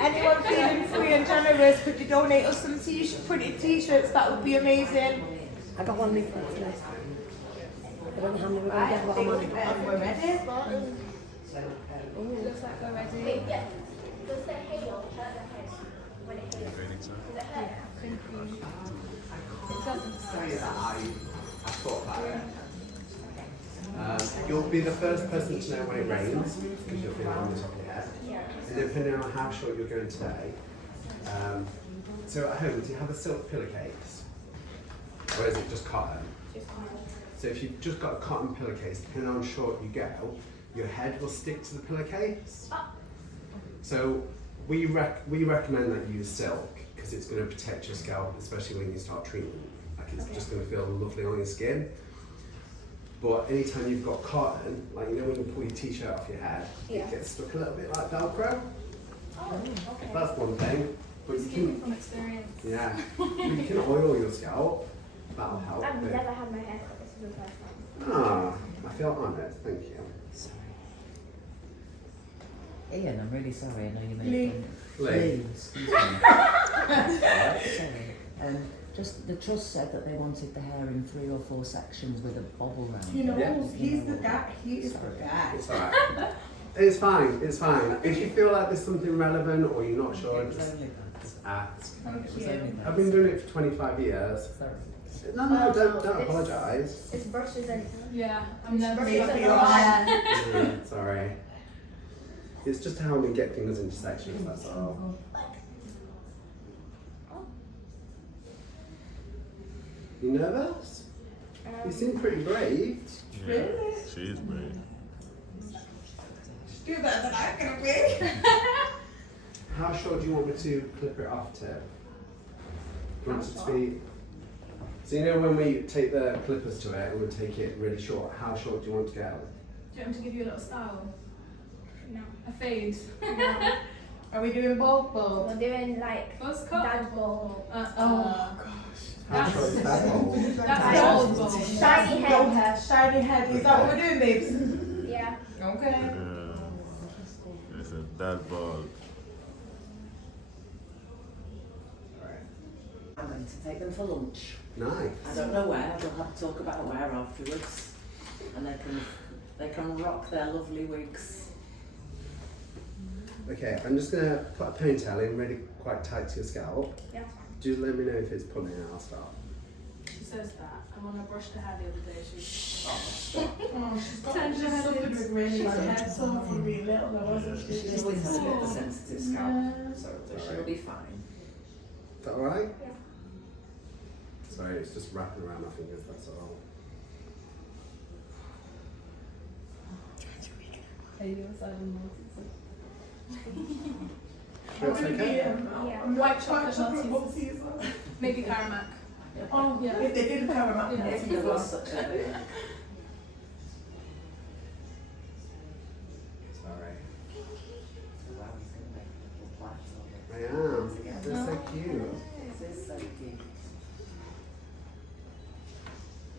Anyone feeling free and generous, could you donate us some printed t-shirts? That would be amazing. I got one leaflet today. I don't know how many we're going to get, but I'm on it. We're ready. Looks like we're ready. Yeah. Does the hail hurt the head when it hails? Does it hurt? Thank you. It doesn't. Say that I thought about it. You'll be the first person to know when it rains because you'll feel it on the top of your head. And depending on how short you're going today. So at home, do you have a silk pillowcase? Or is it just cotton? So if you've just got a cotton pillowcase, depending on how short you go, your head will stick to the pillowcase. So we recommend that you use silk because it's going to protect your scalp, especially when you start treatment. Like it's just going to feel lovely on your skin. But anytime you've got cotton, like you know when you pull your t-shirt off your head, it gets stuck a little bit like Velcro. Oh, okay. That's one thing. But you Speaking can, from experience. yeah, you can oil your scalp. That'll help. I've with- never had my hair cut. This is the first time. Ah, I feel honoured. Thank you. Sorry. Ian, I'm really sorry. I know you made Lee. Lee. Excuse me. Sorry. Just the trust said that they wanted the hair in 3 or 4 sections with a bobble round. He knows. Yeah. He's the guy. He is the guy. It's alright. It's fine. It's fine. If you feel like there's something relevant or you're not sure, It was just only that. ask. Thank It was you. only that. I've been doing it for 25 years. Sorry. No, don't apologise. It's brushes and Yeah, I'm never Make really up your mind. Sorry. It's just how we get things into sections, that's all. You nervous? You seem pretty brave. Really? She is brave. Do better than I can be. How short do you want me to clip it off to? Do you want it to be... So you know when we take the clippers to it and we take it really short, how short do you want to go? Do you want me to give you a little style? no. A fade? Are we doing both? We're doing like Buzz cut? dad ball. Oh gosh. How short is that hole? That's old ball. Shiny Go head. hair, shiny head. Is that what we're doing, babes? Yeah. Okay. Yeah. It's a dad ball. I'm going to take them for lunch. Nice. I don't know where. We'll have to talk about where afterwards, and they can rock their lovely wigs. Okay, I'm just going to put a ponytail in really quite tight to your scalp. Yeah. Just let me know if it's pulling and I'll start. She says that. And when I brushed her hair the other day, she was Oh, she's got Tender just suffered headed. with really She's bad hair so so from really little, though, wasn't she? She's always had a bit of a sensitive scalp, so Alright. she'll be fine. Is that alright? Yeah. Sorry, it's just wrapping around my fingers, that's all. Sure it's okay? White chocolate Maltesers. Maybe Caramac. Oh, Yeah. if they did have a map, Yeah. There was such a Sorry. wow, he's going to make little plaits of it. I am. They're so cute. This is so cute.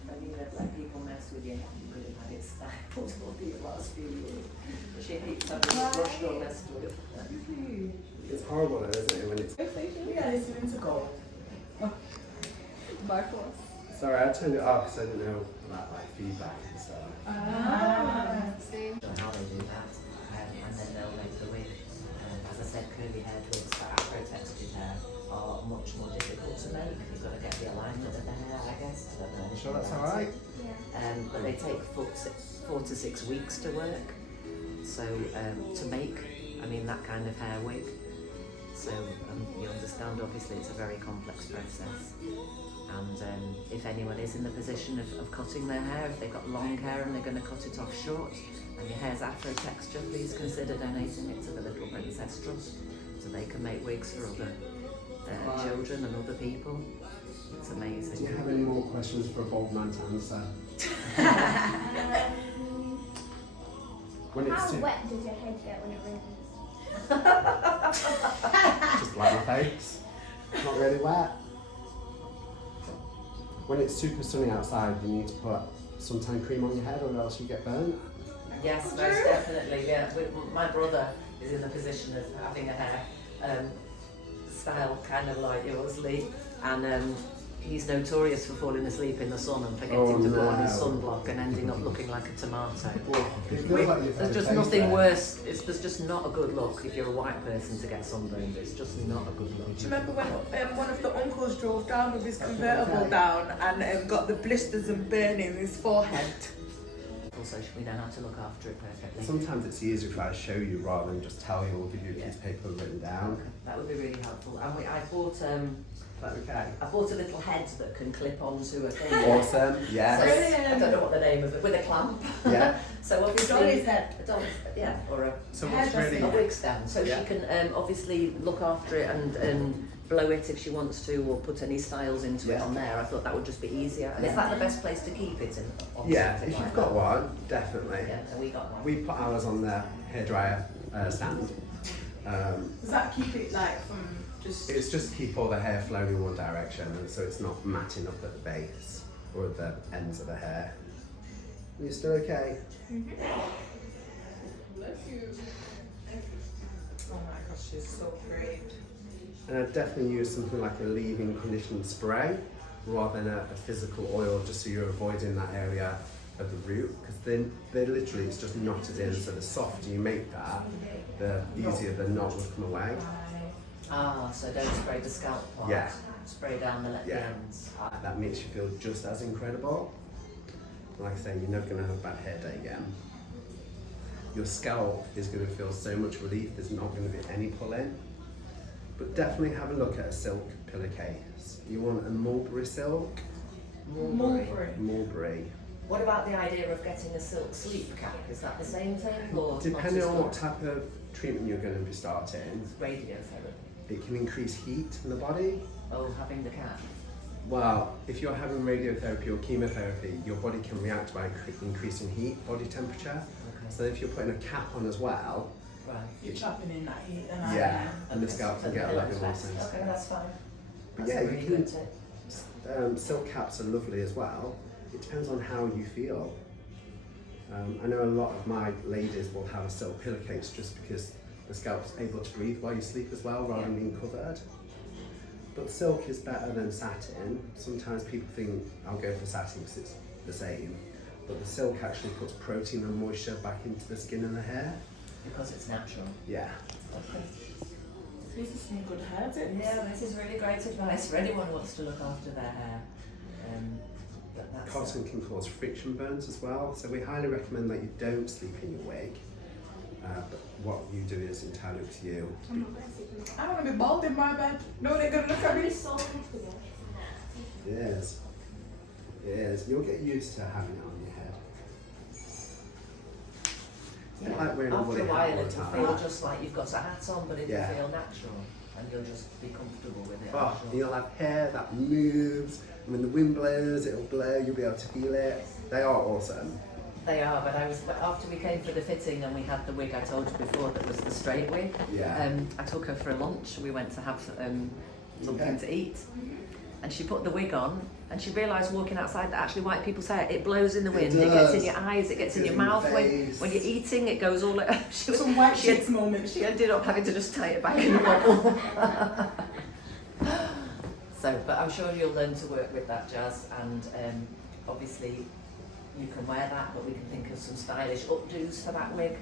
When you let people mess with you, you could have had it styled over the last few years. She hates having it brushed or messed with. It's horrible though, isn't it, when it's... we are listening to gold. By force. Sorry, I turned it off because I didn't know about like feedback and stuff. See? So how they do that, and then they'll make the wig. As I said, curly haired wigs for afro textured hair are much more difficult to make. You've got to get the alignment of the hair, I guess. I don't know You sure anything that's about it. Yeah. But they take 4 to 6 weeks to work. So to make, I mean, that kind of hair wig. So you understand, obviously, it's a very complex process. And if anyone is in the position of cutting their hair, if they've got long hair and they're going to cut it off short, and your hair's afro texture, please consider donating it to the Little Princess Trust, so they can make wigs for other children and other people. It's Do amazing. you have any more questions for a bold man to answer? When it's How too... wet does your head get when it rains? Just like my face. Not really wet. When it's super sunny outside, you need to put suntan cream on your head or else you get burnt. Yes, most definitely. Yeah, my brother is in the position of having a hair style, kind of like yours, Lee. And he's notorious for falling asleep in the sun and forgetting to put on his sunblock and ending up looking like a tomato. It feels like you've had There's a just taste nothing there. worse. There's just not a good look if you're a white person to get sunburned. It's just not a good look. Do you remember when one of the uncles drove down with his convertible down and got the blisters and burn in his forehead? Also, we know how to look after it perfectly. Sometimes it's easier if I show you rather than just tell you or give you a piece of paper written down. That would be really helpful. And I bought Is that okay? I bought a little head that can clip onto a thing. Awesome, yes. So, I don't know what the name of it, with a clamp. Yeah. So obviously, Dolly's head. a dolly's, yeah, or So what's really... a wig stand. So Yeah. she can obviously look after it and blow it if she wants to, or put any styles into it Yeah. on there. I thought that would just be easier. And is that the best place to keep it in? On Yeah, something if like you've got that? one, definitely. Yeah, and we got one. We put ours on the hairdryer stand. Does that keep it like from just... It's just to keep all the hair flowing in one direction, and so it's not matting up at the base or at the ends of the hair. Are you still okay? Oh my gosh, she's so great. And I'd definitely use something like a leave-in conditioning spray rather than a physical oil, just so you're avoiding that area of the root, because then they literally, it's just knotted in, so the softer you make that, the easier the knot will come away. Ah, so don't spray the scalp part. Yeah. Spray down the Yeah. ends. That makes you feel just as incredible. Like I say, you're never going to have a bad hair day again. Your scalp is going to feel so much relief, there's not going to be any pull-in. But definitely have a look at a silk pillowcase. You want a mulberry silk? Mulberry. Mulberry. What about the idea of getting a silk sleep cap? Is that the same thing, or Depending not as on what good? type of treatment you're going to be starting, Radiotherapy. it can increase heat in the body. Oh, having the cap. Well, if you're having radiotherapy or chemotherapy, your body can react by increasing heat, body temperature. Okay. So if you're putting a cap on as well, Right. You're trapping in that heat and yeah, and the scalp can Okay. get a little bit more sensitive. Okay, that's fine. But That's yeah, a you really can. good tip. Silk caps are lovely as well. It depends on how you feel. I know a lot of my ladies will have a silk pillowcase just because the scalp's able to breathe while you sleep as well, rather than being covered. But silk is better than satin. Sometimes people think I'll go for satin because it's the same. But the silk actually puts protein and moisture back into the skin and the hair. Because it's natural. Yeah. Okay. This is some good hair tips. Yeah, this is really great advice for anyone who wants to look after their hair. But that's Cotton can cause friction burns as well, so we highly recommend that you don't sleep in your wig. But what you do is entirely up to you. I want to be bald in my bed. No, they're going to look at me. Yes. Yes, you'll get used to having it on your head. It's not like wearing a after woolly a hat while all the it'll time. feel just like you've got a hat on, but it'll Yeah. feel natural, and you'll just be comfortable with it. I'm Oh, sure. you'll have hair that moves, and when the wind blows, it'll blow, you'll be able to feel it. They are awesome. They are, but after we came for the fitting and we had the wig I told you before that was the straight wig. Yeah. I took her for a lunch. We went to have something Okay. to eat, and she put the wig on, and she realised walking outside that actually white people say it blows in the wind. It gets in does. your eyes. It gets in Goes your in your mouth. face. When you're eating, it goes all. She was Some white she had- chicks moments. She ended up having to just tie it back and wobble. So, but I'm sure you'll learn to work with that, Jazz, and obviously you can wear that, but we can think of some stylish updos for that wig.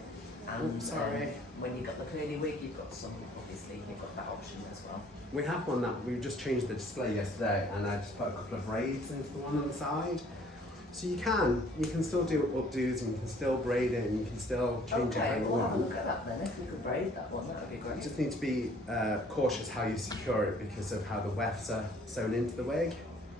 And Oops, sorry. when you've got the curly wig, you've got some, obviously, you've got that option as well. We have one that we just changed the display yesterday, and I just put a couple of braids into the one on the side. So you can still do updos, and you can still braid it, and you can still change it how Okay, you we'll have a want. look at that then. If we could braid that one, that would be You great. just need to be cautious how you secure it because of how the wefts are sewn into the wig.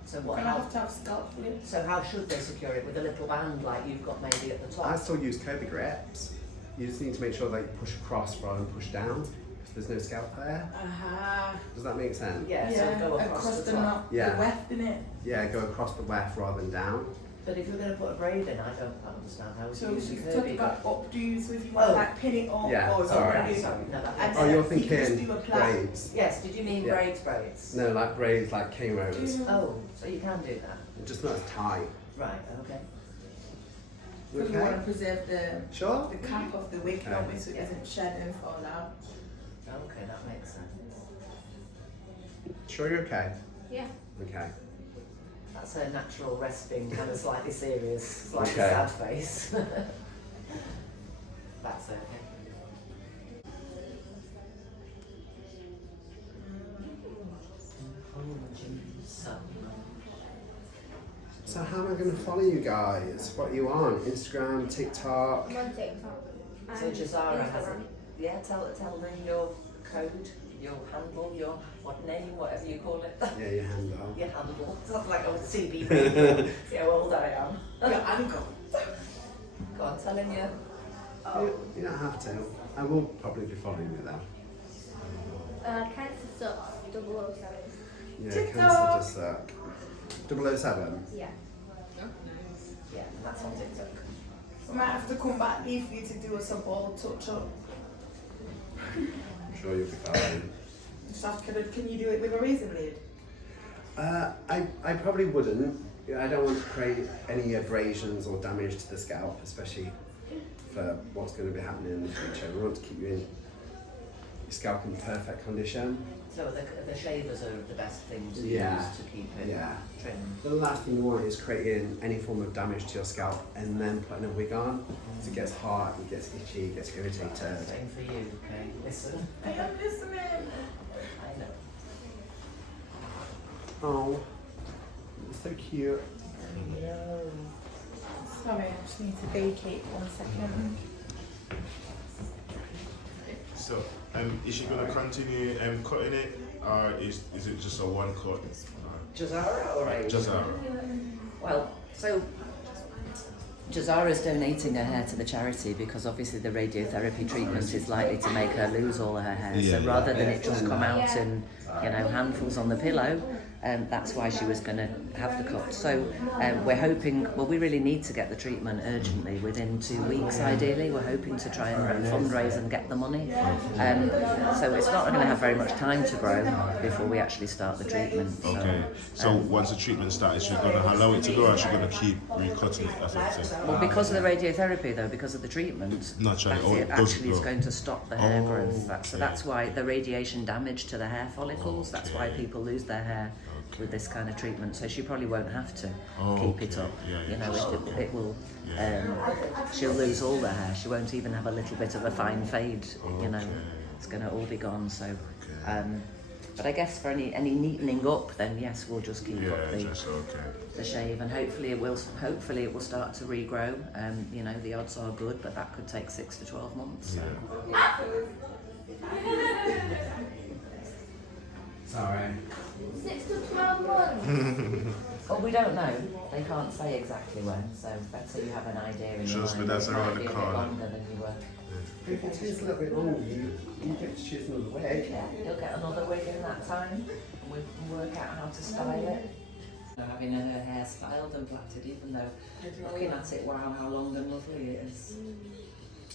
So what? Can I have to have scalp flip? So how should they secure it? With a little band like you've got maybe at the top? I still use Kobe grips. You just need to make sure that you push across rather than push down because there's no scalp there. Aha. Does that make sense? Yeah, so go across the top. knot, Yeah. the weft in it. Yeah, go across the weft rather than down. But if you're going to put a braid in, I don't understand how would So you use she's the talking curvy. about updos, so if you want to Oh. like pin it up Yeah, or sorry. something. Sorry, no, that And makes Oh, you're you can just thinking do a plait. braids. Yes, did you mean Yeah. braids? No, like braids, like K-rows. Oh, so you can do that. Just not as tight. Right, okay. Because we want to preserve Sure? the cap of the wig, Okay. don't we, so it doesn't shed and fall out. Okay, that makes sense. Sure you're okay? Yeah. Okay. That's her natural resting, kind of slightly serious, slightly Okay. sad face. That's okay. So how am I going to follow you guys? What are you on? Instagram, TikTok? I'm on TikTok. So and Jahzara has Instagram. it. Yeah, tell them your code, your handle, your name, whatever you call it. Yeah, your handle. Your handle. Sounds like a CB. See how old I am. Yeah, I'm gone. Go on, tell him you. You don't have to. I will probably be following you though. Cancer sucks 007. Yeah, TikTok. Cancer does suck. 007? Yeah. Yeah, and that's on TikTok. We might have to come back here for you to do us a ball touch up. I'm sure you'll be fine. Just have to, can you do it with a razor blade? I probably wouldn't. I don't want to create any abrasions or damage to the scalp, especially for what's going to be happening in the future. We want to keep you in your scalp in perfect condition. So the shavers are the best thing to Yeah. use to keep it Yeah. trimmed. The last thing you want is creating any form of damage to your scalp and then putting a wig on. So it gets hot, it gets itchy, it gets irritated. Same for you, okay? Listen. I am listening. I know. Oh, it's so cute. Sorry, I just need to vacate 1 second. So, is she gonna continue cutting it, or is it just a one cut? Jahzara or Amy? Jahzara. Well, so Jahzara's donating her hair to the charity because obviously the radiotherapy treatment is likely to make her lose all her hair. Yeah. So rather than it just come out in, handfuls on the pillow, that's why she was going to have the cut. So we're hoping, well, we really need to get the treatment urgently within 2 weeks, ideally. We're hoping to try and fundraise and get the money. So it's not going to have very much time to grow before we actually start the treatment. So, Okay. So once the treatment starts, she's gonna allow it to go, or she's gonna keep recutting it? That's what I'm saying. well, because of the radiotherapy, though, because of the treatment, Naturally, that's oh, it it does actually is grow. going to stop the hair growth. So okay. that's why the radiation damage to the hair follicles. That's why Okay. people lose their hair with this kind of treatment. So she probably won't have to keep it okay. up. Yeah, It will. She'll lose all the hair. She won't even have a little bit of a fine fade. It's going to all be gone. So. But I guess for any neatening up, then yes, we'll just keep up the shave, and hopefully it will start to regrow. The odds are good, but that could take 6 to 12 months. So. Sorry. 6 to 12 months. Oh, we don't know. They can't say exactly when, so better you have an idea in your Trust me, mind. that's It might around be the a bit corner. longer than you were. If it takes a little bit longer, you get to choose another wig. Yeah, you'll get another wig in that time, and we can work out how to style it. Having her hair styled and plaited, even though looking at it, wow, how long and lovely it is.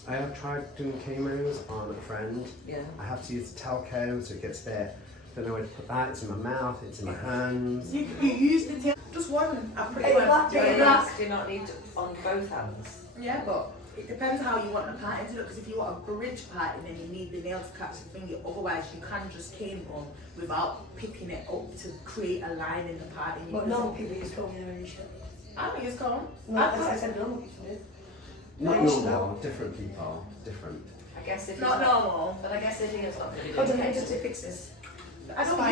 I have tried doing chemos on a friend. Yeah. I have to use the telco, so it gets a bit, don't know where to put that. It's in my mouth, it's in my hands. You use the tail, just one. I'm pretty much Do you not need on both hands? Yeah, but it depends how you want the pattern to look. Because if you want a bridge pattern, then you need the nail to catch the finger. Otherwise, you can just cane on without picking it up to create a line in the pattern. But normal people use comb in their shit. I think it's calm. No, that's what I said normal people do. Not normal, different people, different. I guess if Not it's normal. But I guess if it's not going to be Hold on, doing just to fix this. I don't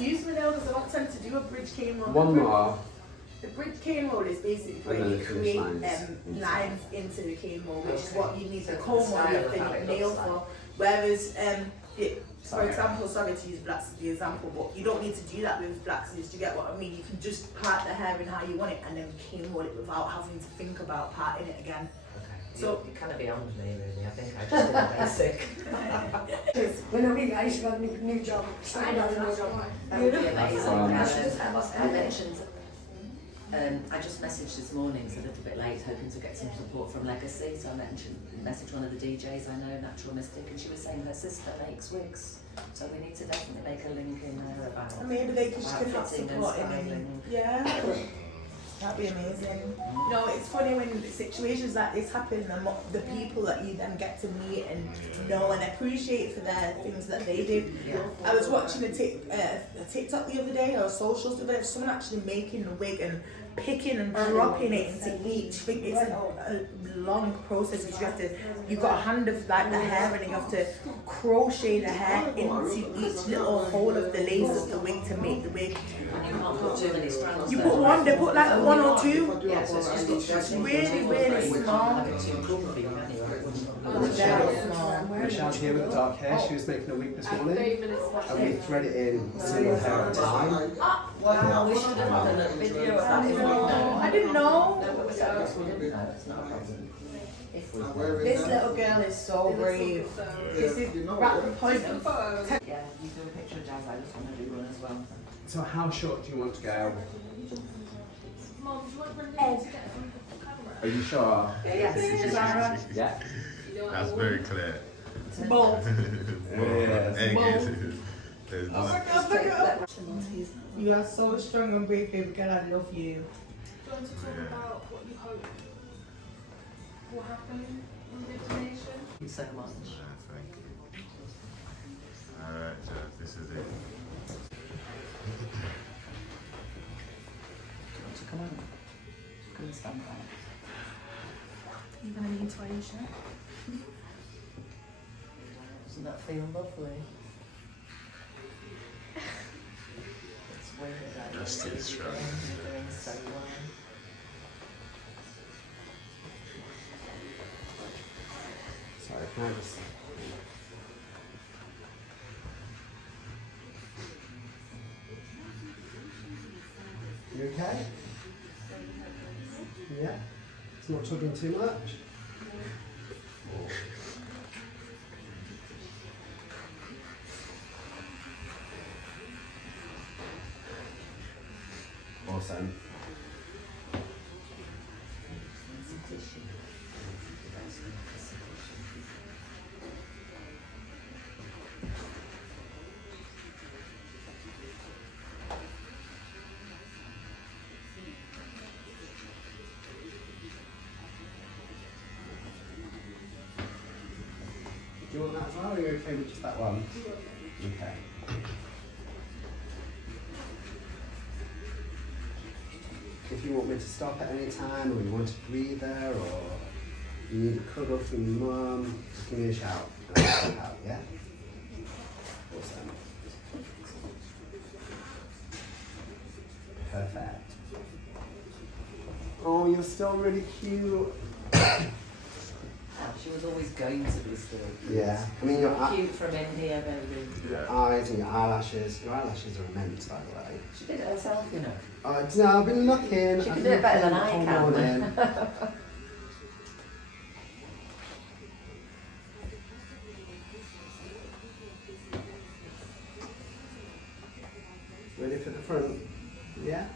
use my nails because I don't tend to do a bridge cane roll. One more. The bridge cane roll is basically And then where you the finish create lines into the cane roll, which is Okay. what you need the So comb the or style your of how it nail looks like. for. Whereas, for Sorry. example, sorry to use blacks as the example, but you don't need to do that with black scissors. Do you get what I mean? You can just part the hair in how you want it and then cane roll it without having to think about parting it again. So you're kind of beyond me, really. I think I just did the basic. When I used to have a new job. I know that's job. why. That would be amazing. I I mentioned. I just messaged this morning, it's a little bit late, hoping to get some support from Legacy. So I messaged one of the DJs I know, Natural Mystic, and she was saying her sister makes wigs. So we need to definitely make a link in there about And maybe they just can have outfitting and support in styling. Yeah. That'd be amazing. You know, it's funny when situations like this happen, the people that you then get to meet and know and appreciate for their things that they do. Yeah. I was watching a TikTok the other day, or socials the other day, of someone actually making the wig and picking and dropping it into each thing. It's a long process because you've got a hand of like the hair and you have to crochet the hair into each little hole of the lace of the wig to make the wig. And you can't put too many strands. You put one, they put like one or two. Yeah, so it's just Really, really small. Like a too comfy anyway. Very small. Michelle's here with the dark hair. She was making a wig this morning. 3 minutes left. And we thread it in single hair at a time. Wow, we should have had a little video of that if we'd known. I didn't know. No, but we don't. We didn't know. It's not a problem. If we This little girl is so brave. This is right at the point of. Yeah, you do a picture of Jazz. I just want to do one as well. So how short do you want to go? Mom, do you want Renee to get on the camera? Are you sure? Jahzara. Yeah. That's very clear. Both. Yes. There's Oh my God, look at her. You are so strong and brave, baby girl. I love you. Do you want to talk about what you hope will happen in the donation? Thank you so much. Thank you. Alright, Jazz, this is it. To come on. Come and stand by. You're going to need to wear your shirt. Doesn't that feel lovely? It's weird that Just you're too strong. doing so well. Sorry, can I just... You okay? Yeah? It's not tugging too much? Awesome. Do you want that as well, or are you okay with just that one? Okay. If you want me to stop at any time, or you want a breather, or you need a cuddle from your mum, just give me a shout and I'll help out, yeah? Awesome. Perfect. Oh, you're still really cute. She was always going to be still. Yeah, I mean your Cute from India, baby. eyes and your eyelashes. Your eyelashes are immense, by the way. She did it herself, you know. Oh, no, I've been looking. She I've can been do it better than looking I all can. morning. Ready for the front? Yeah?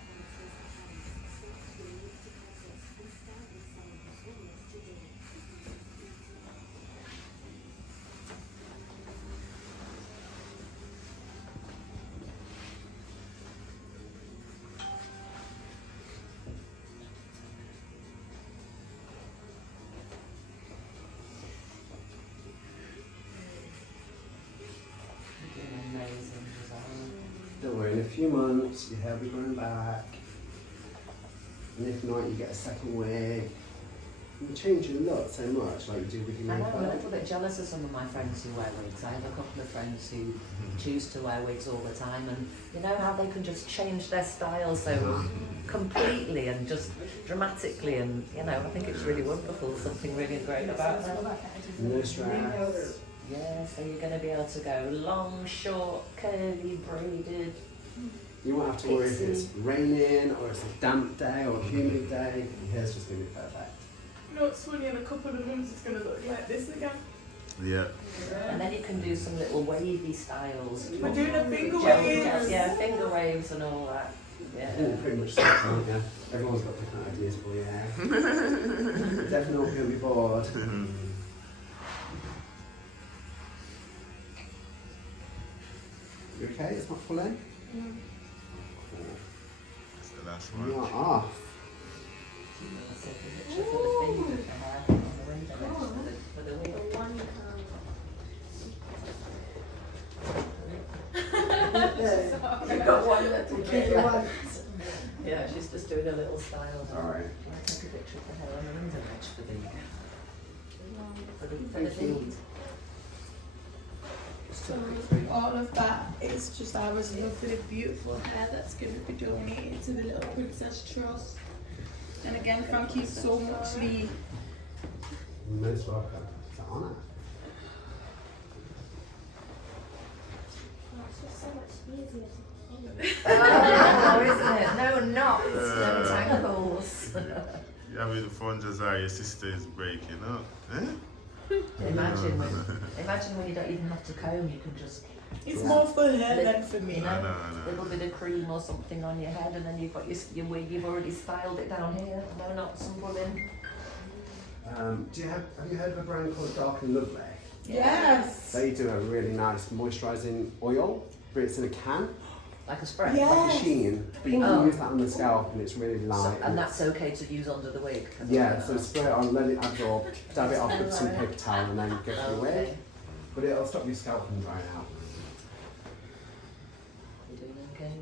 You're doing amazing, Jahzara. Don't worry, in a few months your hair will be growing back. And if not, you get a second wig. You change your look so much, like you do with your I know, I'm a makeup. little bit jealous of some of my friends who wear wigs. I have a couple of friends who choose to wear wigs all the time, and you know how they can just change their style so completely and just dramatically, and you know, I think it's really wonderful, something really great about that. No stress. Yeah, so you're going to be able to go long, short, curly, braided. You won't have to worry if it's raining or it's a damp day or a humid day. Your hair's just going to be perfect. You know what's funny, in a couple of months it's going to look like this again. Yeah. And then you can do some little wavy styles. We're doing a finger Gel waves. jazz, yeah, finger waves and all that. Yeah. All pretty much same, aren't you? Everyone's got different ideas for your hair. Definitely not going to be bored. You okay? It's not pulling? That's the last You one. are off. That's a picture for the feet of the hair on the window for the wig. You've got one that will keep you one. Yeah, she's just doing a little style. Alright. I take a picture of the hair on the window ledge for the feet. So all of that is just ours love for the beautiful hair that's going to be donated to the Little Princess Trust. And again, thank you so much, Lee. Most welcome. It's an honour. It's just so much easier to clean. Oh, isn't it? No knots, no tangles. You're having fun, Jahzara, your sister is breaking up. Eh? Imagine when you don't even have to comb, you can just It's more for her than for me. you know, I know. a little bit of cream or something on your head, and then you've got your wig. You've already styled it down here. No knots and pulling. Have you heard of a brand called Dark and Lovely? Yes. They do a really nice moisturising oil, but it's in a can, Like a spray. Yeah. like a sheen. But you can use that on the scalp and it's really light. So, and that's okay to use under the wig. yeah, so spray it on, let it absorb, dab it off with some paper towel and then go for your wig. Okay. But it'll stop your scalp from drying out. You doing okay?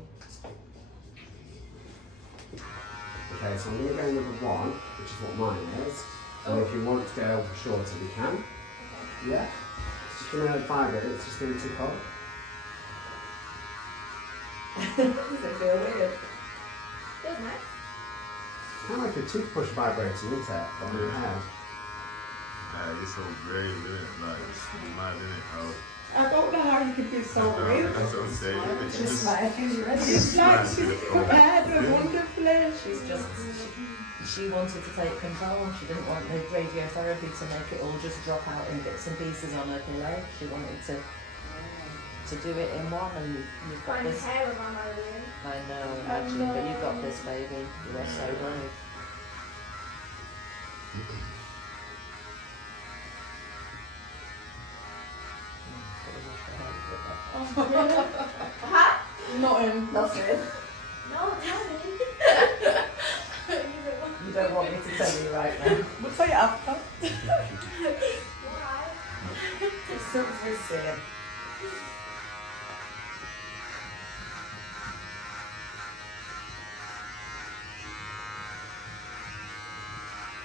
Okay, so I'm going to go number 1, which is what mine is. And if you want to go shorter, you can. Yeah? It's just going to vibrate, it's just going to tick off. Does it feel weird? Feels nice. It's kind of like a toothbrush vibrator, isn't it? On your head. Yeah, it's so brave, isn't it? Like, it's mad, isn't it? How I don't know how you could be so brave. that's what I'm saying. It's Just like you're ready. It's like she's prepared her wonderfully. She's just, she wanted to take control. She didn't want the radiotherapy to make it all just drop out in bits and pieces on her pillow. She wanted to do it in one, and you've got Find this. hair around my room. I know, imagine, but you've got this, baby. You are so brave. Nothing. Nothing. No, tell me. You don't want me to tell you right now. We'll tell you after. Why? It's so sad.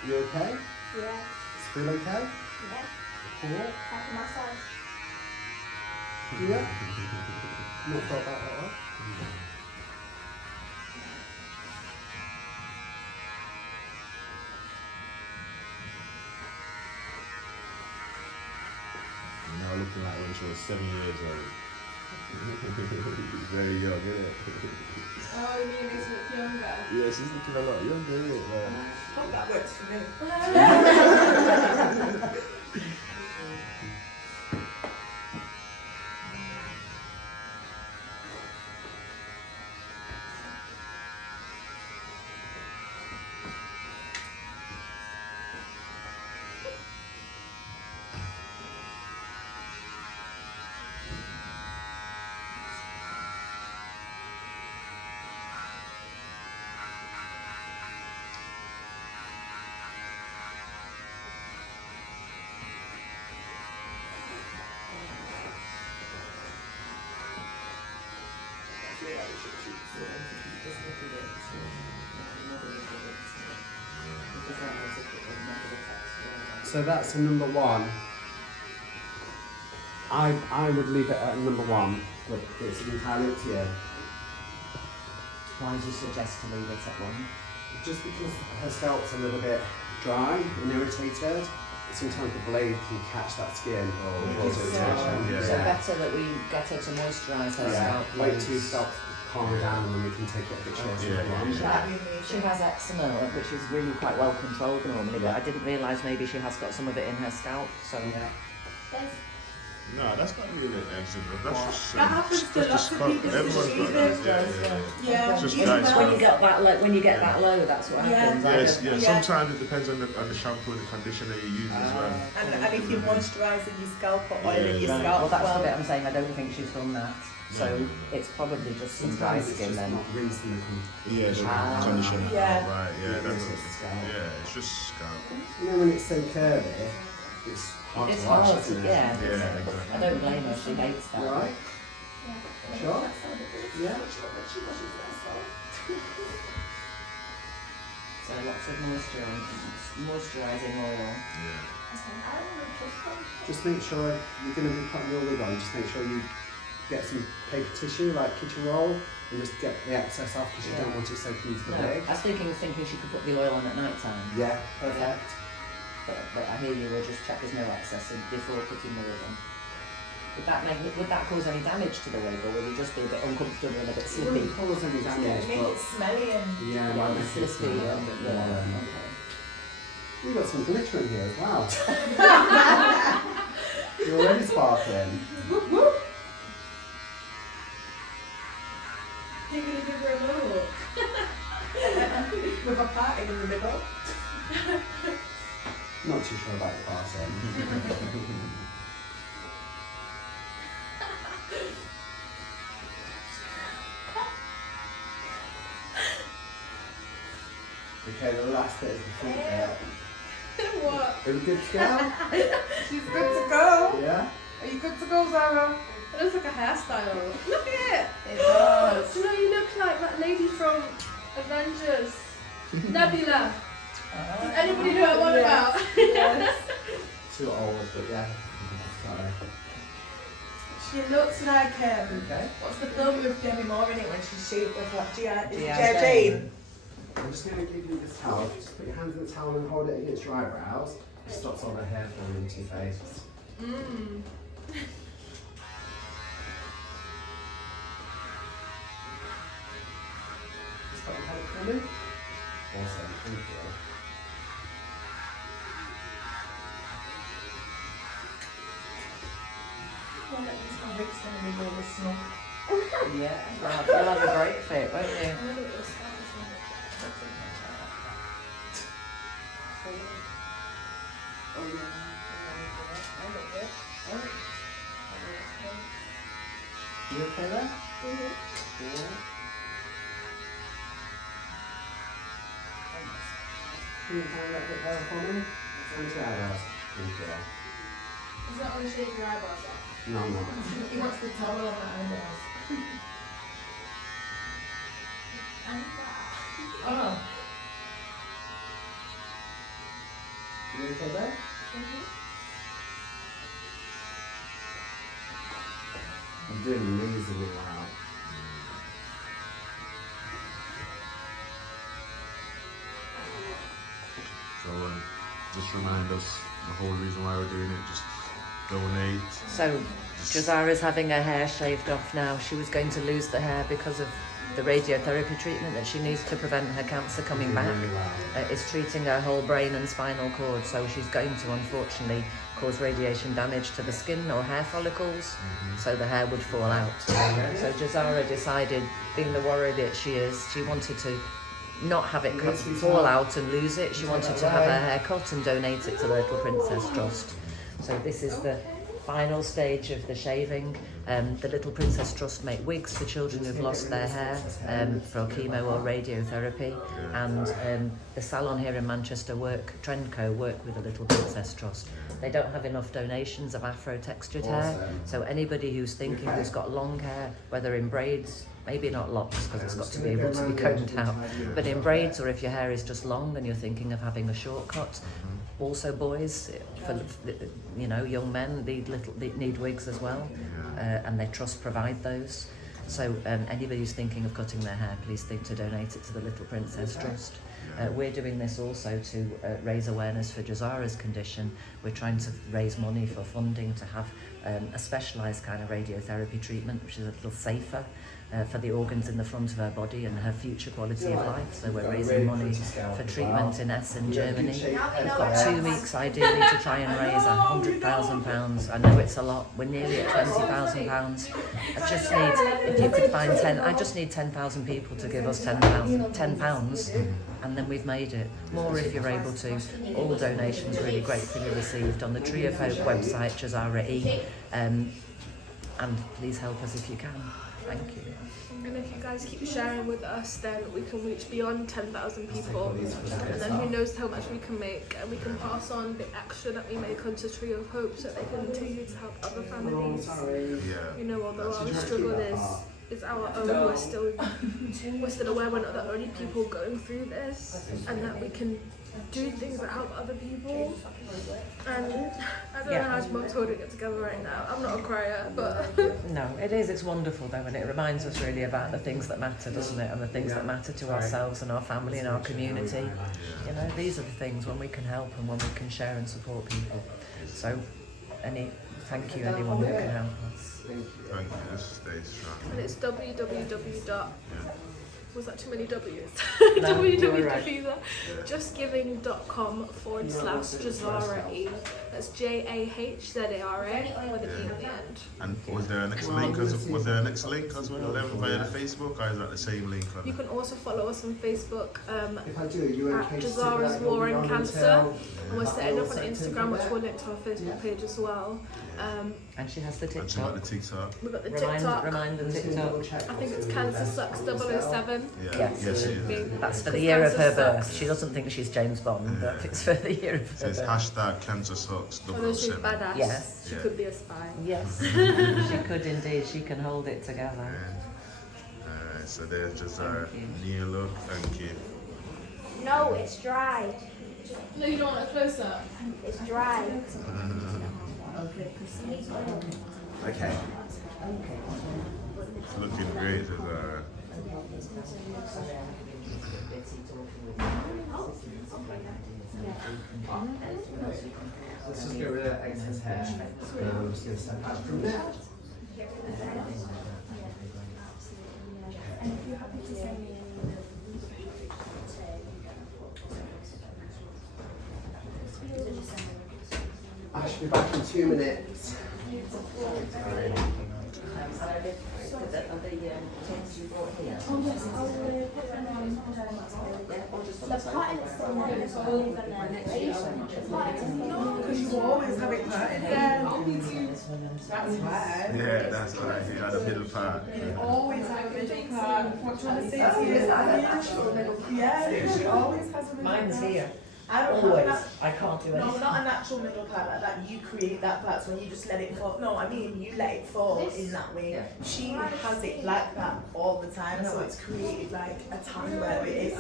You okay? Yeah. Feel okay? Yeah. Yeah? Like a massage. Yeah? Not thought about that one? You're now looking like when she was 7 years old. Very young, isn't it? Oh, you mean makes me look younger? Yeah, she's looking a lot younger, isn't it? Like, Hope that works for me. So that's a number 1. I would leave it at number 1, but it's entirely up to you. Why do you suggest to leave it at 1? Just because her scalp's a little bit dry and irritated, sometimes the blade can catch that skin or cause irritation. Yeah. So better that we get her to moisturise her scalp. Wait till you stop calm down and then we can take it a bit shorter. Yeah, if you want. That'd be amazing. She has eczema, which is really quite well controlled normally, but I didn't realise maybe she has got some of it in her scalp. So Yeah. There's No, that's not really eczema. That's just That happens to that's lots just of scalp. people. Everyone's got that. Yeah. Yeah, Just even dry when- When you scalp. get that low, that's what Yeah. happens. Yes, yeah. Yeah. Sometimes it depends on the shampoo and the conditioner you use as well. And if you're moisturising your scalp or oiling your Yeah. scalp, Well, that's the bit I'm saying. I don't think she's done that. So No. it's probably just some dry Sometimes it's skin just then. not rinsing the Yeah, the Ah. conditioner. Yeah. Oh, right. Yeah, that's It's just scalp. yeah. It's just scalp. You know when it's so curly, it's hard It's to wash, hard, isn't it? yeah. Yeah, I exactly. don't blame her. She hates that. Right? Sure? Yeah. So lots of moisturising oil. Yeah. Just make sure you're going to be putting your wig on, just make sure you get some paper tissue, like kitchen roll, and just get the excess off because you don't want it soaking into the No, wig. I was thinking she could put the oil on at night time. Yeah, perfect. But I hear you. We'll just check there's no excess before putting the wig on. Would that cause any damage to the wig, or will you just be a bit uncomfortable and a bit It slippy? wouldn't cause any damage, make but it smelly and yeah, it might make it Slippy smell a and bit yeah. more. Okay. You've got some glitter in here as well. You're already sparkling. You're gonna give her a mohawk. with a parting in the middle. Not too sure about the parting. Okay, the last bit is the front bit. What? Are we good to go? She's good to go. Yeah? Are you good to go, Zara? It looks like a hairstyle. Look at it. It does. Do you know you look like that lady from Avengers? Nebula. Does anybody know what I'm on about? Yes. Too old, but yeah. Sorry. She looks like Okay. what's the film with Demi Moore in it when she's shaved with like G.I. Jane? I'm just going to give you this towel. Just put your hands in the towel and hold it against your eyebrows. It stops all the hair falling into your face. Mmm. Just put your head up for me. Awesome, thank you. Well, that means my wig's gonna be all the snow. Yeah, you'll have a great fit, won't you? You okay there? Yeah. Can you find that bit there for me? Onto your eyebrows. Thank you. Is that on the shape of your eyebrows off? No, I'm not. He wants the towel on my eyebrows. Oh. You okay there? I'm doing amazingly well. So just remind us the whole reason why we're doing it. Just donate. So Jahzara's having her hair shaved off now. She was going to lose the hair because of the radiotherapy treatment that she needs to prevent her cancer coming back. Really well. It's treating her whole brain and spinal cord, so she's going to unfortunately cause radiation damage to the skin or hair follicles, so the hair would fall out. So Jahzara decided, being the warrior that she is, she wanted to not have it cut, fall out and lose it. She wanted to have her hair cut and donate it to the Little Princess Trust. So this is the final stage of the shaving. The Little Princess Trust make wigs for children who've lost their hair for chemo or radiotherapy, and the salon here in Manchester Trendco work with the Little Princess Trust. They don't have enough donations of afro textured hair, so anybody who's thinking who's got long hair, whether in braids, maybe not locks because it's got to be able to be combed out, but in braids, or if your hair is just long and you're thinking of having a shortcut. Also boys, for young men need wigs as well, and they trust provide those. So anybody who's thinking of cutting their hair, please think to donate it to the Little Princess Trust. We're doing this also to raise awareness for Jahzara's condition. We're trying to raise money for funding to have a specialised kind of radiotherapy treatment, which is a little safer for the organs in the front of her body and her future quality of life. So we're raising money for treatment in Essen, Germany. We've got 2 weeks ideally to try and raise £100,000. I know it's a lot. We're nearly at £20,000. I just need, if you could find 10, I just need 10,000 people to give us £10, and then we've made it. More if you're able to. All donations really gratefully received on the Tree of Hope website, Jahzara E. And please help us if you can. Thank you. And if you guys keep sharing with us, then we can reach beyond 10,000 people. And then who knows how much we can make, and we can pass on the extra that we make onto Tree of Hope so that they can continue to help other families. You know, although our struggle is our own, we're still aware we're not the only people going through this, and that we can do things that help other people. And I don't know how Mum's holding it together right now. I'm not a crier, but no, it is. It's wonderful though, and it reminds us really about the things that matter, doesn't it? And the things that matter to ourselves and our family and our community. You know, these are the things when we can help and when we can share and support people. So, thank you anyone who can help us. Thank you. Stay strong. and it's www. Was that too many W's? No, www.justgiving.com/Jahzara E. That's JAHZARA with an E at the end. And was there a next link? Was there a next link as well? Via the Facebook, or is that the same link? You can also follow us on Facebook If I do, you at Jahzara's War and Cancer, and we're setting up on Instagram, which we'll link to our Facebook page as well. And she has the And she got the TikTok. TikTok. We've got the TikTok. Remind the TikTok. I think it's Cancer Sucks 007. Yes, Yes, it is. that's for the year of her birth. She doesn't think she's James Bond, but it's for the year of So her it's birth. hashtag Cancer Sucks Although she's 007. badass, Yes. she could be a spy. Yes, she could indeed. She can hold it together. Alright, so there's just our new look. Thank you. No, it's dry. No, you don't want a close up. It's dry. Okay. It's looking great. Jahzara. Let's just get rid of excess hair. I'm just going to step back from there. I should be back in 2 minutes. Because you always have it parting. That's why. Yeah, that's right. You had a middle part. Always have a middle part. What do you want to say to you? Yeah, she always has a middle part. Mine's here. I don't Always. have I can't do No, anything. not a natural middle part like that. You create that part, so when you just let it fall. No, I mean you let it fall in that way. She has it like that all the time, so it's created like a time where it is.